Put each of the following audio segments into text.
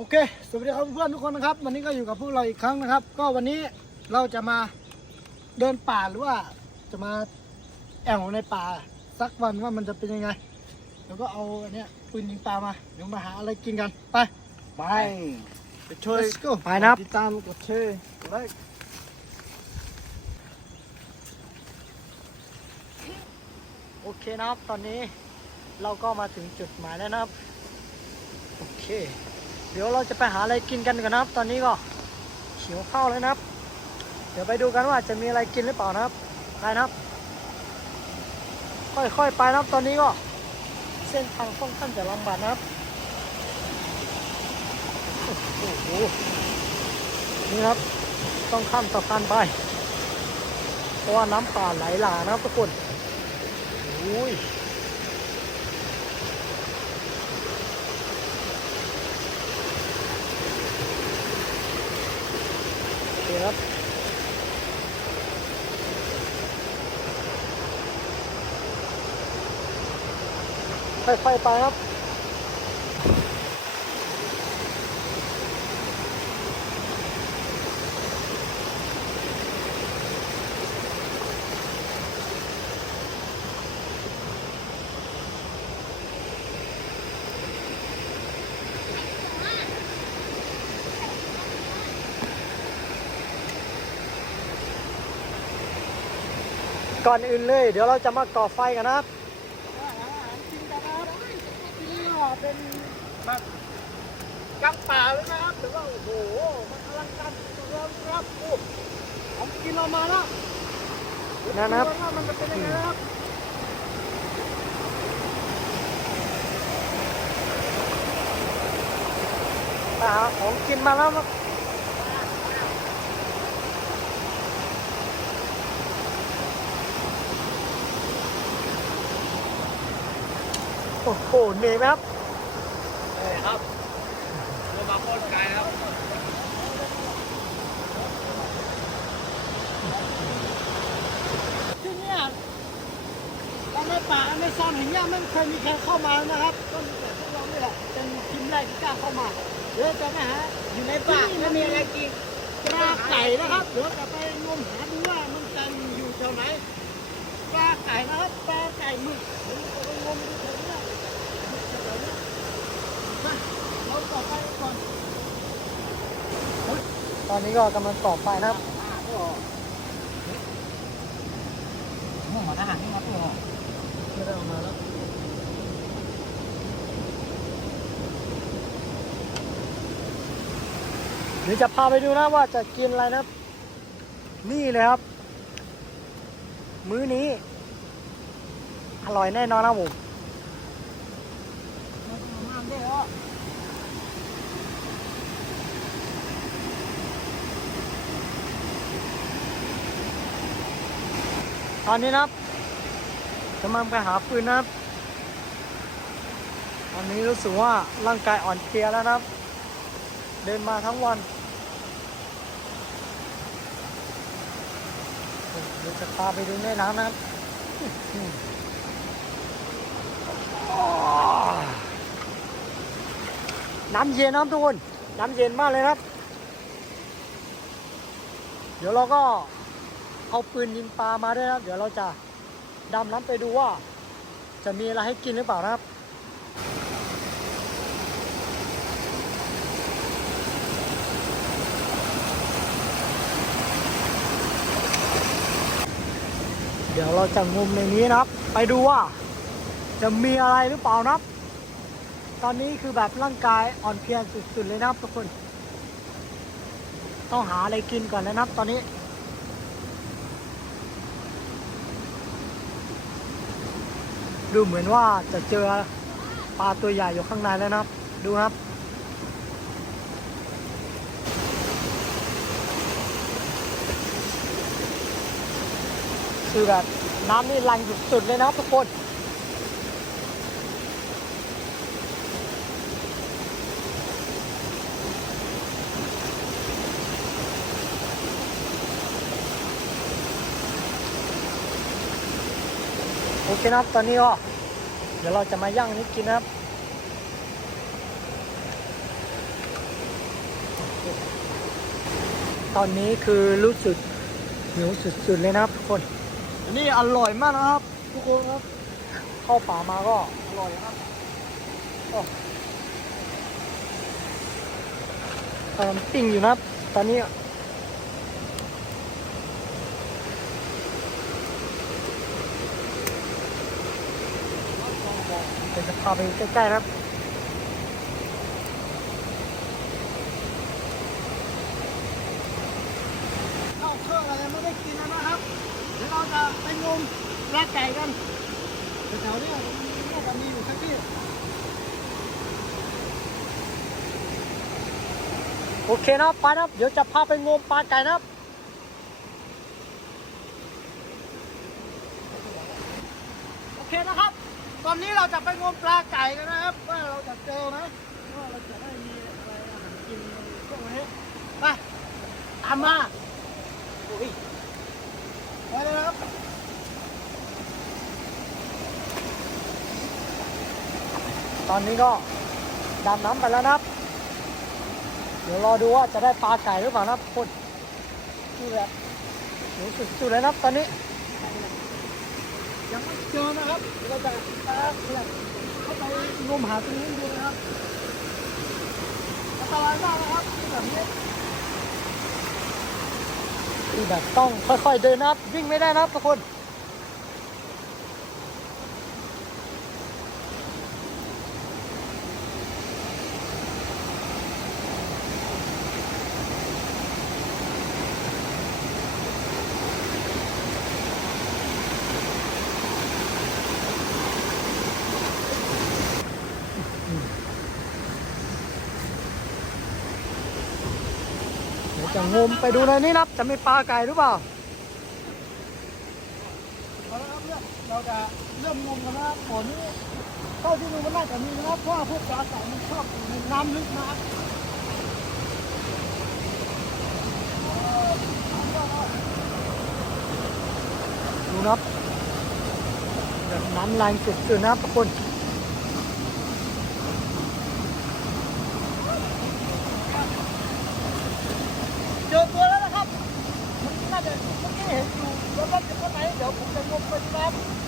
โอเค สวัสดีครับเพื่อนทุกคนนะครับ วันนี้ก็อยู่กับพวกเราอีกครั้งนะครับ ก็วันนี้เราจะมาเดินป่าหรือว่าจะมาแอวในป่าสักวันว่ามันจะเป็นยังไง แล้วก็เอาอันเนี้ยปืนยิงปลามาเดี๋ยวมาหาอะไรกินกัน ไป ไปไปช่วย Let's go ไปนะครับ ติดตามกดแชร์กดไลค์โอเคนะครับ ตอนนี้เราก็มาถึงจุดหมายแล้วนะครับ โอเค เดี๋ยวเราจะไปหาอะไรกินกันกันนะครับ ตอนนี้ก็หิวข้าวแล้วนะครับ เดี๋ยวไปดูกันว่าจะมีอะไรกินหรือเปล่านะครับไปนะครับ ค่อยๆไปนะครับตอนนี้ก็ เส้นทางค่อนข้างจะลำบากนะครับโอ้โหนี่ครับ ต้องข้ามสะพานไป เพราะว่าน้ำป่าไหลหลากนะครับทุกคนโอ้ย โอเครับค่อยๆไปครับ ก่อนอื่นเลย เดี๋ยวเราจะมาก่อไฟกันนะครับอาหารกินกันนะครับนี่ก็เป็นแบบกลางป่าเลยนะครับหรือว่าโอ้โหมันอลังการสุดยอดนะครับโอ้ของกินเรามาแล้วนะครับว่ามันจะเป็นยังไงนะครับไปหาของกินมาแล้วครับ โอ้โหเหนื่อยไหมครับครับเรือมาโคตรไกลครับที่เนี่ยเราในป่าในซอนอย่างเงี้ยไม่เคยมีใครเข้ามานะครับก็มีแต่พวกเรานี่แหละเป็นทีมแรกที่กล้าเข้ามาเดี๋ยวจะไปหาอยู่ในป่าไม่มีอะไรกินปลาไก่นะครับเดี๋ยวจะไปงมหาดูว่ามันจะอยู่แถวไหนปลาไก่นะครับปลาไก่หมึกเดี๋ยวจะไปงมดูแถวเนี้ยแถวเนี้ยมาเรา ต่อไปก่อนตอนนี้ก็กำลังต่อไปนะครับห่วงหมอทหารนี่ครับตัวไม่ได้ออกมาแล้วเดี๋ยวจะพาไปดูนะว่าจะกินอะไรนะครับนี่เลยครับ มื้อนี้ อร่อยแน่นอนนะผม น้ำได้เหรอ ตอนนี้นะครับกำลังไปหาปืนนะครับ ตอนนี้รู้สึกว่าร่างกายอ่อนเพลียแล้วนะครับ เดินมาทั้งวันเดี๋ยวจะพาไปดูแม่น้ำนะครับน้ำเย็นนะครับทุกคน น้ำเย็นมากเลยครับ เดี๋ยวเราก็ เอาปืนยิงปลามาด้วยนะครับ เดี๋ยวเราจะดำน้ำไปดูว่า จะมีอะไรให้กินหรือเปล่านะครับเดี๋ยวเราจะงมในนี้นะครับ ไปดูว่า จะมีอะไรหรือเปล่านะครับ ตอนนี้คือแบบร่างกายอ่อนเพลียสุดๆเลยนะครับทุกคน ต้องหาอะไรกินก่อนนะครับ ตอนนี้ ดูเหมือนว่าจะเจอปลาตัวใหญ่อยู่ข้างในแล้วนะครับ ดูครับ คือแบบน้ำนี่แรงสุดๆเลยนะครับทุกคน เคนะครับตอนนี้ก็เดี๋ยวเราจะมาย่างนิดกินนะครับตอนนี้คือรู้สึกหิวสุดๆเลยนะครับทุกคนนี่อร่อยมากนะครับ ทุกคนครับ เข้าป่ามาก็อร่อยนะครับปิ้งอยู่นะครับ ตอนนี้ ดี๋ยวจะพาไปใกล้ๆครับเข้าเครื่องอะไรไม่ได้กินแล้วนะครับเดี๋ยวเราจะไปงมปลาไก่กันแถวๆนี้น่าจะมีอยู่สักที่โอเคนะครับไปนะครับเดี๋ยวจะพาไปงมปลาไก่นะครับโอเคนะครับ ตอนนี้เราจะไปงมปลาไก่กันนะครับ ว่าเราจะเจอไหมว่าเราจะได้มีอะไรอาหารกินในช่วงนี้ไปตามมาโอ้ยไปเลยครับตอนนี้ก็ดำน้ำไปแล้วนะครับ เดี๋ยวรอดูว่าจะได้ปลาไก่หรือเปล่านะครับทุกคนนี่แบบหิวสุดๆเลยนะครับตอนนี้ ยังไม่เจอนะครับเราจะตาเนี่ยเข้าไปงมหาตรงนี้ดูนะครับอันตรายมากนะครับแบบนี้คือแบบต้องค่อยๆเดินนะครับวิ่งไม่ได้นะครับทุกคน มไปดูในนี้นะครับ จะมีปลาไก่หรือเปล่าเอาละครับเพื่อนเราจะเริ่มงมกันนะครับฝนเท่าที่ดูมันน่าจะมีนะครับเพราะว่าพวกปลาไก่มันชอบอยู่ในน้ำลึกนะครับดูนะครับแบบน้ำแรงสุดๆนะครับทุกคน เจอตัวแล้วนะครับ มันน่าจะเมื่อกี้เห็นอยู่แล้วก็จะคนไหนเดี๋ยวผมจะงมไปที่น้ำ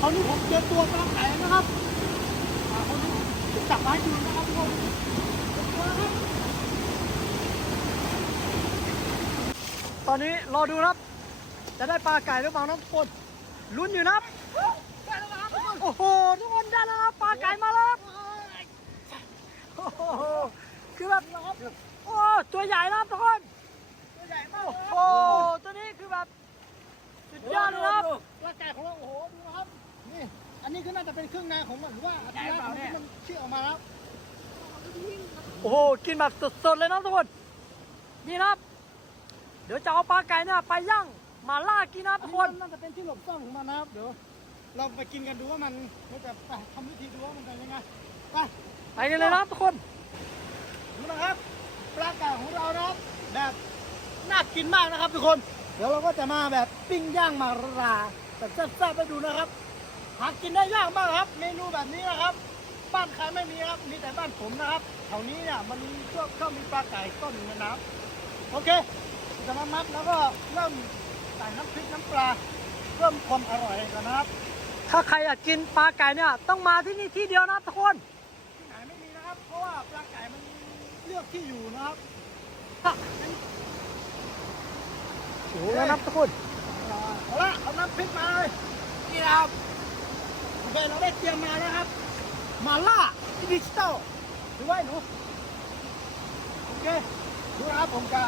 คราวนี้ผมเจอตัวปลาไก่นะครับอ่าคนนี้จับไม้อยู่นะครับทุกคนเจอตัวแล้วครับ ตอนนี้รอดูนะครับ จะได้ปลาไก่หรือเปล่านะครับทุกคนลุ้นอยู่นะครับได้แล้วนะครับทุกคนโอ้โหทุกคนได้แล้วนะครับปลาไก่มาแล้วครับโอ้โหคือแบบโอ้ตัวใหญ่นะครับทุกคนตัวใหญ่มากโอ้เลยโหนะครับตัวนี้คือแบบสุดยอดเลยนะครับปลาไก่ของเราโอ้โหดูนะครับนี่อันนี้ก็น่าจะเป็นเครื่องในของมันหรือว่าอัตราของที่มันเชื่อออกมาแล้วโอ้โหกินแบบสดๆเลยนะครับทุกคนนี่นะครับ เดี๋ยวจะเอาปลาไก่เนี่ยไปย่างมาล่ากินนะครับอันทุกนี้คนน่าจะเป็นที่หลบซ่อนของมันนะครับเดี๋ยวเราไปกินกันดูว่ามันเราจะไปทำวิธีดูว่ามันเป็นยังไงไปไปกันเลยนะครับทุกคนดูนะครับปลาไก่ของเรานะครับแบบน่ากินมากนะครับทุกคน เดี๋ยวเราก็จะมาแบบปิ้งย่างมาราแบบแซ่บๆไปดูนะครับ หากินได้ยากมากครับ เมนูแบบนี้นะครับ บ้านใครไม่มีครับมีแต่บ้านผมนะครับแถวนี้เนี่ยมันชอบชอบมีปลาไก่ต้นอยู่ในน้ำโอเค จะมามัดแล้วก็เริ่มใส่น้ำพริกน้ำปลาเพิ่มความอร่อยกันนะครับ ถ้าใครอยากกินปลาไก่เนี่ยต้องมาที่นี่ที่เดียวนะครับทุกคนที่ไหนไม่มีนะครับ เพราะว่าปลาไก่มันเลือกที่อยู่นะครับโอ้โหนะครับทุกคนเอาละเอาน้ำพริกมาเลยนี่นะครับโอเคเราได้เตรียมมาแล้วครับ มาล่าดิจิตอลดูไว้หนูโอเคดูนะครับผมจะ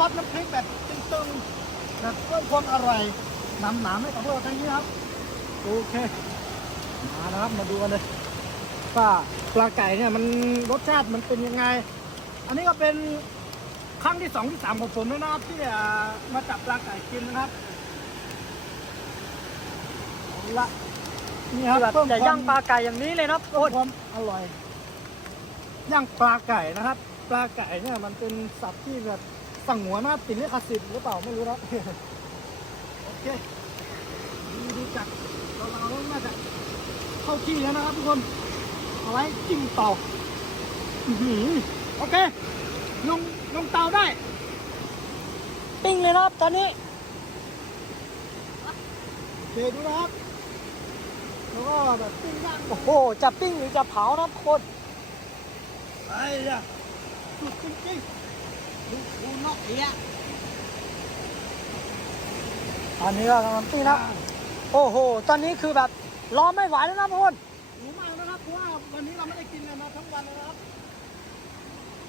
ซอสน้ำพริกแบบตึงๆแบบเพิ่มความอร่อยหนำๆให้กับพวกเราทั้งนี้ครับ โอเค มานะครับมาดูกันเลยว่าปลาไก่เนี่ยมันรสชาติมันเป็นยังไง อันนี้ก็เป็นครั้งที่สองที่สามของผมแล้วนะครับที่อ่ามาจับปลาไก่กินนะครับเอาละนี่คือคแบรับบเพิ่มจะควย่างปลาไก่อย่างนี้เลยนะเพิ่โอ้มความอร่อยย่างปลาไก่นะครับ ปลาไก่เนี่ยมันเป็นสัตว์ที่แบบ สั่งหัวหน้าติดลิขสิทธิ์หรือเปล่าไม่รู้นะโอเคดูดูจากเราเราแล้วน่าจะเข้าที่แล้วนะครับทุกคนเอาไว้จิ้มต่ออื้อหือโอเคลงลงเตาได้ ปิ้งเลยนะครับตอนนี้โอเคดูนะครับแล้วก็แบบปิ้งย่างโอ้โหจะปิ้งหรือจะเผานะครับโคนไอ้ยะสุดจริงๆ ดูดูนกเอี้ยตอนนี้ก็กำลังปิ้งนะครับโอ้โห ตอนนี้คือแบบรอไม่ไหวแล้วนะทุกคนหิวมากนะครับเพราะว่าวันนี้เราไม่ได้กินกันมาทั้งวันเลยนะครับ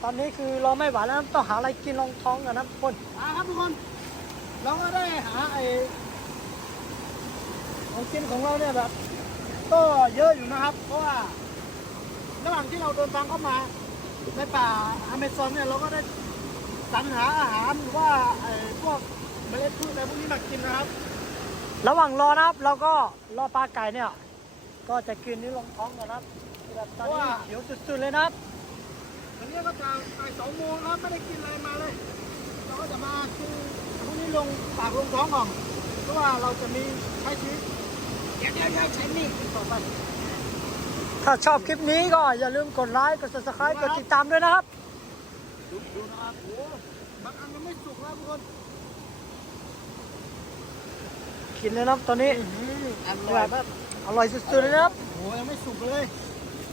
ตอนนี้คือรอไม่ไหวแล้วนะต้องหาอะไรกินรองท้องกันนะทุกคนมาครับทุกคน เราก็ได้หาไอ้ของกินของเราเนี่ยแบบก็เยอะอยู่นะครับ เพราะว่าระหว่างที่เราเดินทางเข้ามาในป่าอเมซอนเนี่ยเราก็ได้ สรรหาอาหารหรือว่าไอ้พวกเมล็ดพืชอะไรพวกนี้มากินนะครับ ระหว่างรอนะครับเราก็รอปลาไก่เนี่ย ก็จะกินนี่รองท้องกันนะครับคือแบบตอนนี้ว่าหิวสุดๆเลยนะครับวันนี้ก็จะบ่ายสองโมงแล้วไม่ได้กินอะไรมาเลยเราก็จะมากินพวกนี้ลงปากลงท้องก่อนเพราะว่าเราจะมีใช้ชีวิตเดี๋ยวเดี๋ยวเดี๋ยวใช้มีดต่อไปถ้าชอบคลิปนี้ก็อย่าลืมกดไลค์ กด subscribe กดติดตามด้วยนะครับ ดูดูนะครับโอ้บางอันมันไม่สุกแล้วทุกคนกินเลยนะครับตอนนี้อร่อยมากอร่อยสุดๆเลยนะครับโอ้ยังไม่สุกเลย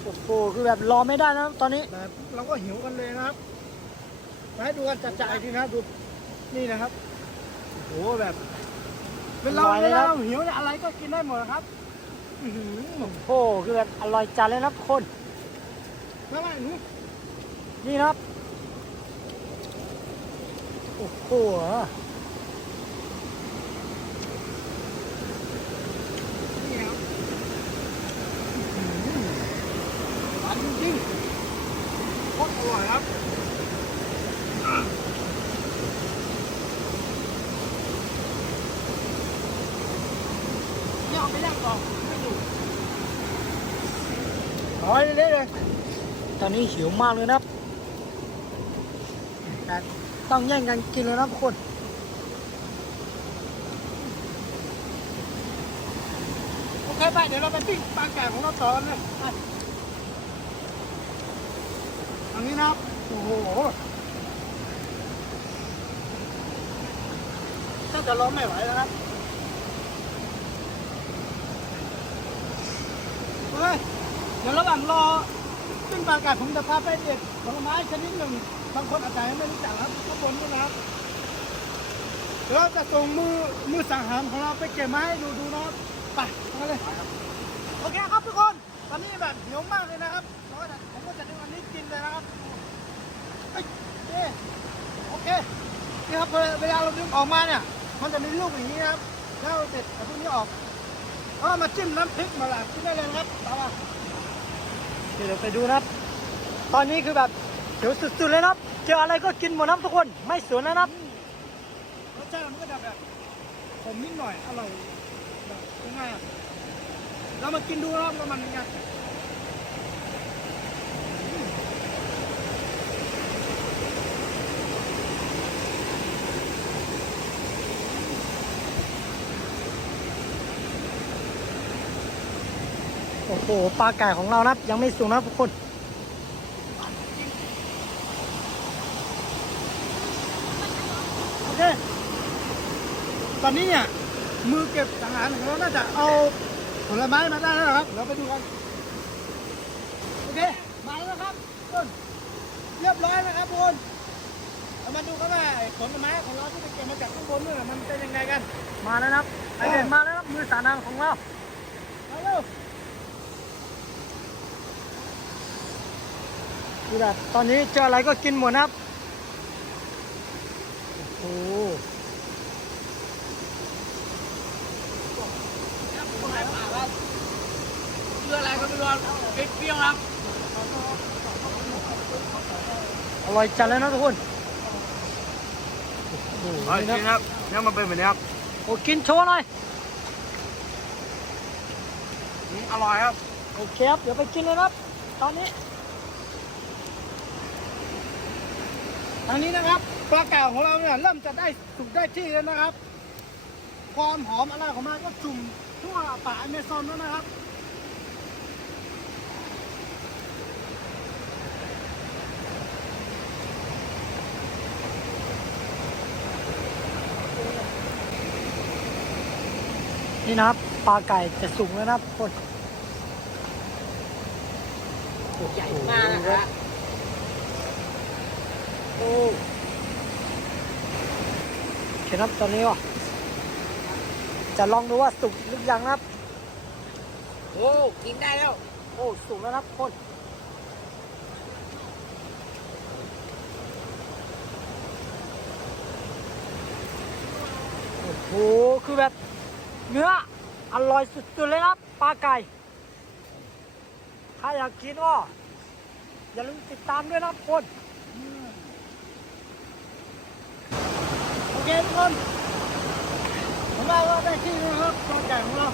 โอ้โหคือแบบรอไม่ได้นะครับตอนนี้แต่เราก็หิวกันเลยนะครับมาให้ดูกันจัดจ่ายทีนะครับดูนี่นะครับโอ้แบบเป็นเราอร่อยเลเลยยครันะบหิวเนี่ยอะไรก็กินได้หมดนะครับอื้อหือโอ้โหคือแบบอร่อยจัดเลยนะครับทุกคนมามาหนูนี่นะครับ โอ้โหรับหวานจริงๆโคตอร่อยครับเนี่ยเอาไปย่างก่อนไปดูเอาไปเลย ตอนนี้หิวมากเลยนะครับ ต้องแย่งกันกินเลยนะครับทุกคนโอเคไปเดี๋ยวเราไปปิ้งปลาแก่ของเราต่อกันเลยไปเอันนี้นะครับ โอ้โหถ้าจะร้องไม่ไหวแล้วครับเฮ้ยเดี๋ยวระหว่างรอปิ้งปลาแก่ผมจะพาไปเด็ดผลไม้ชนิดหนึ่ง บางคนอาจจะไม่รู้จักครับข้างบนนี่นะครับเราจะส่งมือมือสังหารของเราไปเก็บมาให้ดูดูนะครับไปไปเลยโอเคครับทุกคนตอนนี้แบบหิวมากเลยนะครับเราก็จะผมก็จะในวันนี้กินเลยนะครับเอ้ยเอ๊ะโอเคนี่ครับเวลาเราดึงออกมาเนี่ย มันจะมีลูกอย่างนี้นะครับแล้วเราเด็ดเอาพวกนี้ออกแล้วมาจิ้มน้ำพริกมาละกินได้เลยครับตามมาเดี๋ยวไปดูนะครับ ตอนนี้คือแบบ หิวสุดๆเลยนะครับ เจออะไรก็กินหมดนะครับทุกคน ไม่สวนนะครับ รสชาติมันก็จะแบบขมนิดหน่อย อร่อยแบบยังไงอะเรามากินดูนะครับว่ามันยังไงโอ้โห ปลาไก่ของเรานะครับ ยังไม่สุกนะครับทุกคน โอเค ตอนนี้เนี่ยมือเก็บอาหารของเราน่าจะเอาผลไม้มาได้แล้วครับ เราไปดูกันโอเคมาแล้วครับทุกคนเรียบร้อยนะครับทุกคนเรามาดูกันว่าผลไม้ของเราที่ไปเก็บมาจากข้างบนนี่มันเป็นยังไงกัน มาแล้วครับไอเด่นมาแล้วครับมือสานานของเรามาเร็วคือแบบตอนนี้เจออะไรก็กินหมดครับโอ้โห คืออะไรก็ไม่รู้เปรี้ยวครับ อร่อยจัดเลยนะทุกคนโอ้โหจนี่ริงนะครับเนี่ยมันเป็นแบบนี้ครับโอ้กินโชว์หน่อยออร่อยครับ โอเคครับเดี๋ยวไปกินเลยนะครับ ตอนนี้อันนี้นะครับปลาเก่าของเราเนี่ยเริ่มจะได้สุกได้ที่แล้วนะครับ ความหอมอะไรของมันก็จุ่มทั่วป่าอเมซอนแล้วนะครับ นี่นะครับปลาไก่จะสุกแล้วนะครับคนใหญ่มากนะครับโอ้โอเคครับตอนนี้ก็จะลองดูว่าสุกหรือยังนะครับ โอ้กินได้แล้ว โอ้สุกแล้วนะครับคนโอ้โหคือแบบ เนื้ออร่อยสุดๆเลยครับปลาไก่ ถ้าอยากกินก็อย่าลืมติดตามด้วยนะครับคนโอเคทุกคนผมว่าก็ได้ที่นะครับปลาไก่ของเรา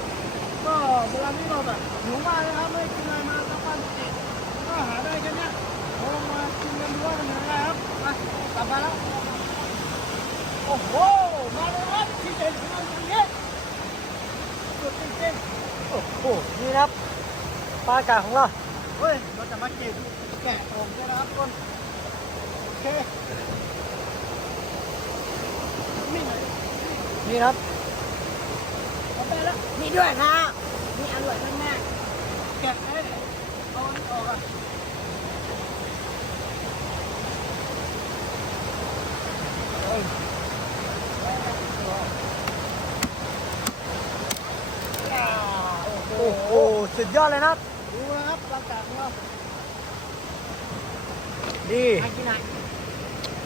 ก็เวลานี้เราแบบหิวมากนะครับไม่กินอะไรมาสักวันติดก็หาได้แค่เนี้ยเรามากินกันดูว่ามันยังไงครับมากลับมาแล้ว โอ้โห มาเลยครับที่เด็ดของเราตรงนี้สุดจริง โอ้โหนี่นะครับปลาไก่ของเราๆเฮ้ยเราจะมากินแกะผมด้วยนะครับทุกคนโอเคนี่ไหนนี่นะครับเอาไปแล้วนี่ด้วยครับนี่อร่อยมากแกะให้เอาอันนี้ออกอะโอ้โห สุดยอดเลยนะครับดูนะครับปลาไก่ของเราดีๆมากินหน่อย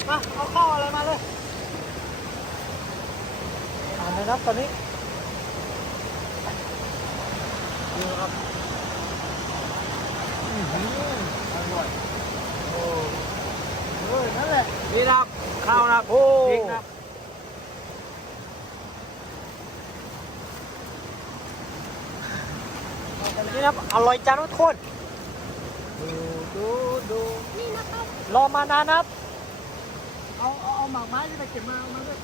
มาเอาข้าวอะไรมาเลยทานเลยนะครับตอนนี้ดูครับอื้อหืออร่อยโอ้เฮ้ยนั่นแหละนี่นะครับข้าวนะครับโอ้พริกนะครับ นี่นะครับอร่อยจังทุกคนดูดูดูรอมานานนะครับเอาเอาเอาหมากไม้ที่ไปเก็บมาเอามาด้วย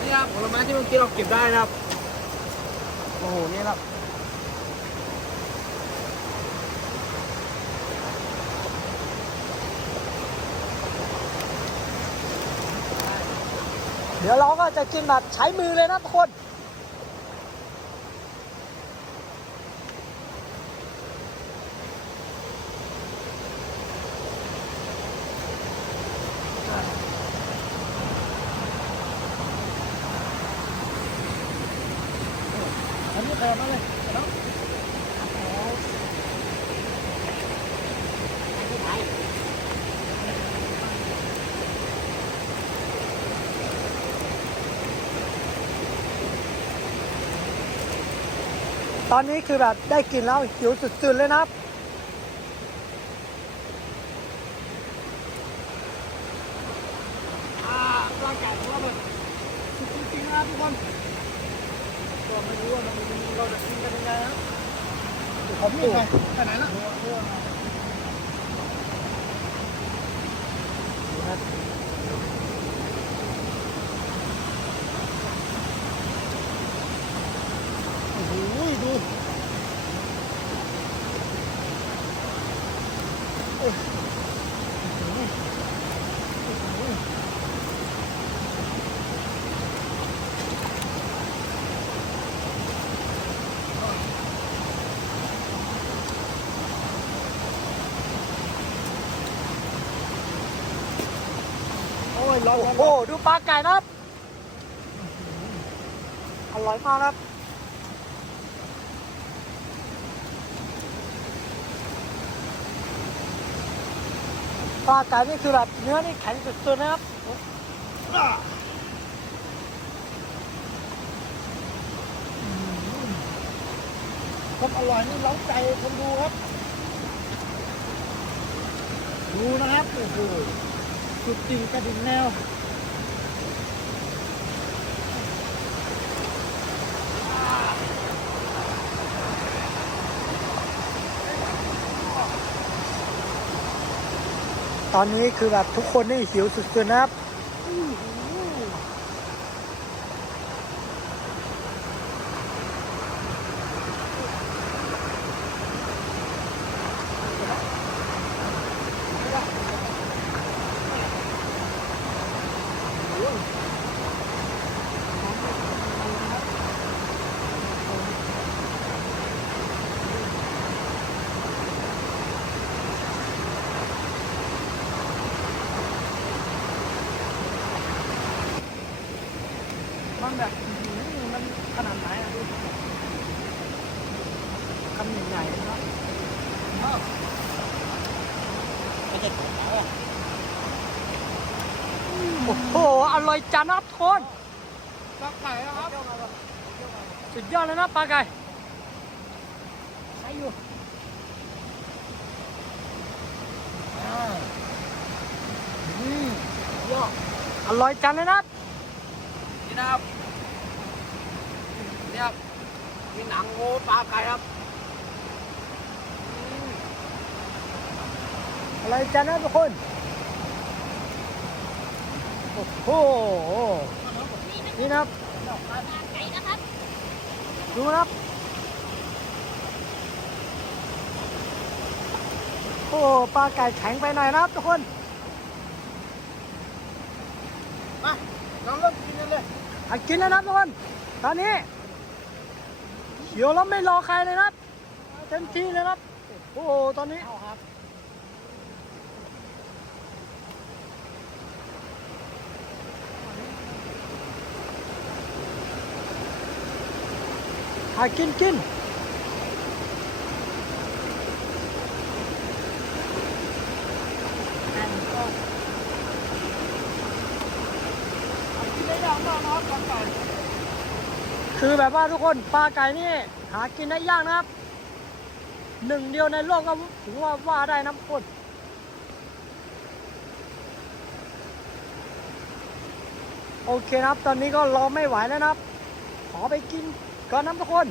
นี่ครับผลไม้ที่เมื่อกี้เราเก็บได้นะครับโอ้โหนี่ครับ ดี๋ยวเราก็จะกินแบบใช้มือเลยนะทุกคนอันนี้ใครเอามาเลยเนาะ ตอนนี้คือแบบได้กินแล้วหิวสุดๆเลยนะครับ อ่าปลาไก่ของเราแบบสุดจริงๆนะครับทุกคนก็ไม่รู้ว่าเราเราจะกินกันยังไงนะผมมีไปไปไหนละโอ้โหดู โอ้ยร้อนโอ้ร้อนโหร้อนดูปลาไก่นะครับ อร่อยมากครับ ปลาไก่นี่คือแบบเนื้อนี่แข็งสุดๆนะครับความอร่อยนี่เล้าใจคนดูครับ ดูนะครับโอ้โหสุดจริงกระดิ่งแนว ตอนนี้คือแบบทุกคนนี่หิวสุดๆนะครับ มันแบบอื้อหือมันขนาดไหนอะดูคำใหญ่ๆนะครับอ้าว ไม่ใช่ผมนะ โอ้โห อร่อยจังนะครับทุกคนปลาไก่นะครับสุดยอดเลยนะปลาไก่ใช้อยู่อ่าอืมยอดอร่อยจังเลยนะครับนี่นะครับเนี่ยครับมีหนังโง่ปลาไก่ครับอร่อยจังนะทุกคน โอ้โหนี่นะครับไก่นะครับ ดูนะครับ โอ้ปลาไก่แข็งไปหน่อยนะครับทุกคนมาเราเริ่มกินกันเลยอากินแล้วนะครับทุกคน ตอนนี้เขียวแล้วไม่รอใครเลยนะครับ เต็มที่เลยนะครับ โอ้โหตอนนี้ เอากินกินแอนก็กินได้ยากมากนะครับไก่คือแบบว่าทุกคนปลาไก่นี่หากินได้ยากนะครับ หนึ่งเดียวในโลกก็ถือว่าว่าได้นะทุกคนโอเคครับ ตอนนี้ก็รอไม่ไหวแล้วนะครับ ขอไปกิน ก่อนนะทุกคน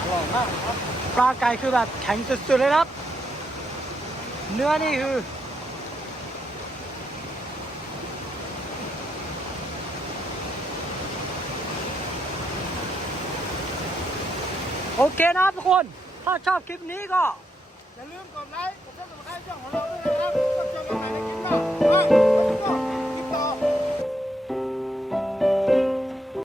อร่อยมากครับ ปลาไก่คือแบบแข็งสุดๆเลยครับ เนื้อนี่คือ โอเคนะครับทุกคน ถ้าชอบคลิปนี้ก็ อย่าลืมกดไลค์กดติดตามช่องของเราด้วยนะครับ